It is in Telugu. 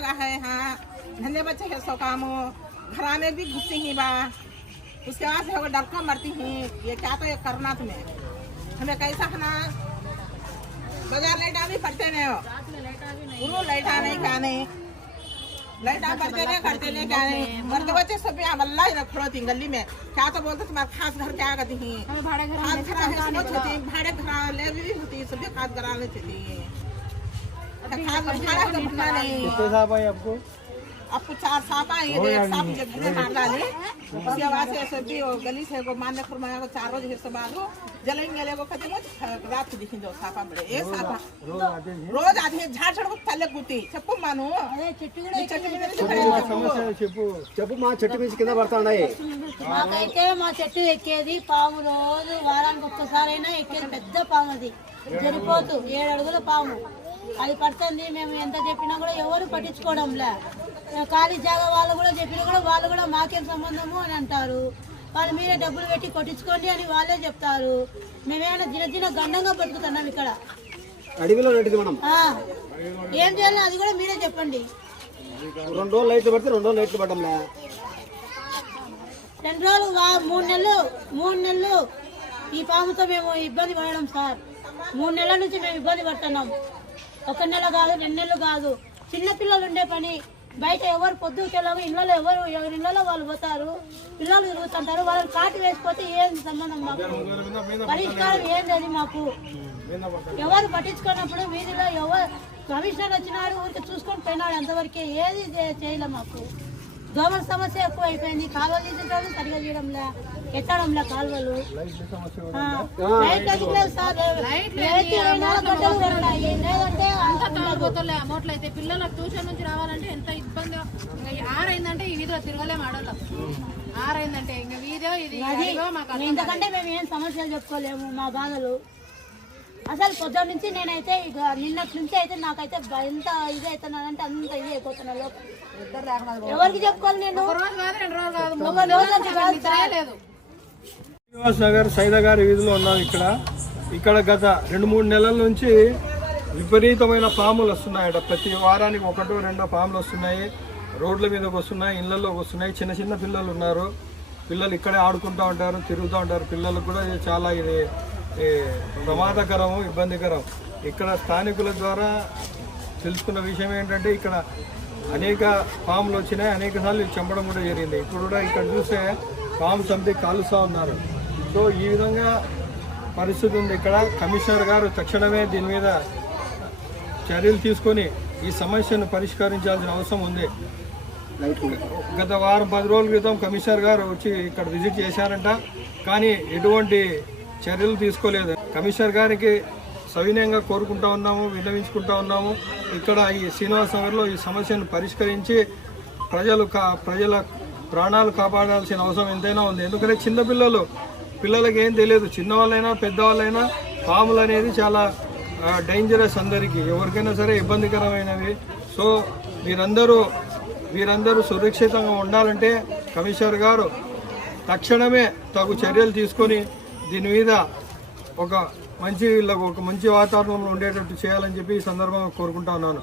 जगह है यहाँ धन्य बच्चे है सौ काम। घरा में भी घुसी ही बा। उसके बाद से वो डरका मरती हैं। ये क्या तो ये करना तुम्हें हमें कैसा खाना बाज़ार लाइटा भी पड़ते नहीं हो। उन्होंने लाइटा नहीं क्या नहीं? लाइटा पड़ते नहीं करते नहीं क्या नहीं? मर्द बच्चे सब हम अल्लाह ही रखो थी गली में। क्या तो बोलते तुम्हारा खास घर क्या करती हैं? खास घर भाड़े घर ले भी होती सभी खास घर लेती थी कितने साहब आए आपको आपको चार सांप आए थे एक सांप मुझे घर में मार डाले उसके बाद से ऐसे भी वो गली से वो मारने खुरमाया को चार बजे से बाद वो जलेंगे ले वो कहते हैं रात को दिखी दो सांपा बड़े ये सांपा रोज आते हैं रोज आते हैं झाड़ छड़ को थले कुत्ती చెప్పు మాను ఈ చెట్టు మీద నుంచి చెప్పు మా సమస్య చెప్పు చెప్పు మా చెట్టు మించి కింద పడుతున్నాయి మాకైతే మా చెట్టు ఎక్కేది పాము రోజు వారానికి ఒక్కసారైనా ఎక్కేది పెద్ద పాము అది జరిపోతు ఏడు అడుగుల పాము అది పడుతుంది. మేము ఎంత చెప్పినా కూడా ఎవరు పట్టించుకోవడంలే. ఖాళీ జాగా వాళ్ళు కూడా చెప్పినా కూడా వాళ్ళు కూడా మాకేం సంబంధము అని అంటారు. వాళ్ళు మీరే డబ్బులు పెట్టి కొట్టించుకోండి అని వాళ్ళే చెప్తారు. మేమేమైనా దిన దిన గండంగా బతుకుతున్నాం ఇక్కడ. అడవిలో మనం ఏం చేయాలో అది కూడా మీరే చెప్పండి. రెండు రోజులు లైట్లు పడితే రెండు రోజులు లైట్లు పడ్డంలే. రెండు రోజులు మూడు నెలలు మూడు నెలలు ఈ పాముతో మేము ఇబ్బంది పడడం సార్. మూడు నెలల నుంచి మేము ఇబ్బంది పడుతున్నాం. ఒక నెల కాదు రెండు నెలలు కాదు. చిన్నపిల్లలు ఉండే పని. బయట ఎవరు పొద్దుకెళ్ళము ఇళ్ళలో ఎవరు ఎవరి ఇళ్ళలో వాళ్ళు పోతారు. పిల్లలు తిరుగుతుంటారు. వాళ్ళని కాటు వేసిపోతే ఏం సంబంధం మాకు? పరిష్కారం ఏంది అది మాకు? ఎవరు పట్టించుకున్నప్పుడు వీధిలో ఎవరు కమిషనర్ వచ్చినాడు ఊరికి చూసుకొని పోయినాడు. అంతవరకే ఏది చేయలే మాకు. దోమల సమస్య ఎక్కువ అయిపోయింది కాలువలు తీసేటప్పుడు సరిగా చేయడంలే ఎత్తడంలే కాలువలు. సార్ అమౌంట్లు అయితే పిల్లలకు ట్యూషన్ నుంచి రావాలంటే ఎంత ఇబ్బంది. ఆరైందంటే ఈ వీధిలో తిరగలేము ఆడోళ్ళం. ఆరైందంటే ఇంకా వీధో ఇది ఇంతకంటే మేము ఏం సమస్యలు చెప్పుకోలేము మా బాధలు. అసలు పొద్దున్న నుంచి నేనైతే ఇక నిన్నటి నుంచి అయితే నాకైతే ఎంత ఇది అవుతున్నానంటే అంత ఇది అయిపోతున్నా లోపల. ఎవరికి చెప్పుకోవాలి నేను? ఒక రోజు కాదు రెండు రోజులు కాదు ఒక రోజు అంటే కాదు. నిద్రే సార్. లేదు శ్రీనివాస్ నగర్ సైదగారి వీధిలో ఉన్నాం ఇక్కడ. ఇక్కడ గత రెండు మూడు నెలల నుంచి విపరీతమైన పాములు వస్తున్నాయట. ప్రతి వారానికి ఒకటో రెండో పాములు వస్తున్నాయి. రోడ్ల మీదకి వస్తున్నాయి ఇళ్ళలోకి వస్తున్నాయి. చిన్న చిన్న పిల్లలు ఉన్నారు. పిల్లలు ఇక్కడే ఆడుకుంటూ ఉంటారు తిరుగుతూ ఉంటారు. పిల్లలకు కూడా ఇది చాలా ఇది ప్రమాదకరము ప్రమాదకరం ఇబ్బందికరం. ఇక్కడ స్థానికుల ద్వారా తెలుసుకున్న విషయం ఏంటంటే ఇక్కడ అనేక పాములు వచ్చినాయి అనేక సార్లు చంపడం కూడా జరిగింది. ఇప్పుడు కూడా ఇక్కడ చూస్తే పాము చంపి కాలుస్తూ ఉన్నారు. సో ఈ విధంగా పరిస్థితి ఉంది. ఇక్కడ కమిషనర్ గారు తక్షణమే దీని మీద చర్యలు తీసుకొని ఈ సమస్యను పరిష్కరించాల్సిన అవసరం ఉంది. గత వారం పది రోజుల క్రితం కమిషనర్ గారు వచ్చి ఇక్కడ విజిట్ చేశారంట. కానీ ఎటువంటి చర్యలు తీసుకోలేదు. కమిషనర్ గారికి సవినయంగా కోరుకుంటా ఉన్నాము విన్నవించుకుంటా ఉన్నాము. ఇక్కడ ఈ శ్రీనివాస నగర్లో ఈ సమస్యను పరిష్కరించి ప్రజలు కా ప్రజల ప్రాణాలు కాపాడాల్సిన అవసరం ఎంతైనా ఉంది. ఎందుకంటే చిన్నపిల్లలు పిల్లలకి ఏం తెలియదు. చిన్నవాళ్ళైనా పెద్దవాళ్ళైనా పాములు అనేది చాలా డేంజరస్ అందరికీ. ఎవరికైనా సరే ఇబ్బందికరమైనవి. సో మీరందరూ వీరందరూ సురక్షితంగా ఉండాలంటే కమిషనర్ గారు తక్షణమే తగు చర్యలు తీసుకొని దీని మీద ఒక మంచి వీళ్ళకు ఒక మంచి వాతావరణంలో ఉండేటట్టు చేయాలని చెప్పి ఈ సందర్భంగా కోరుకుంటా ఉన్నాను.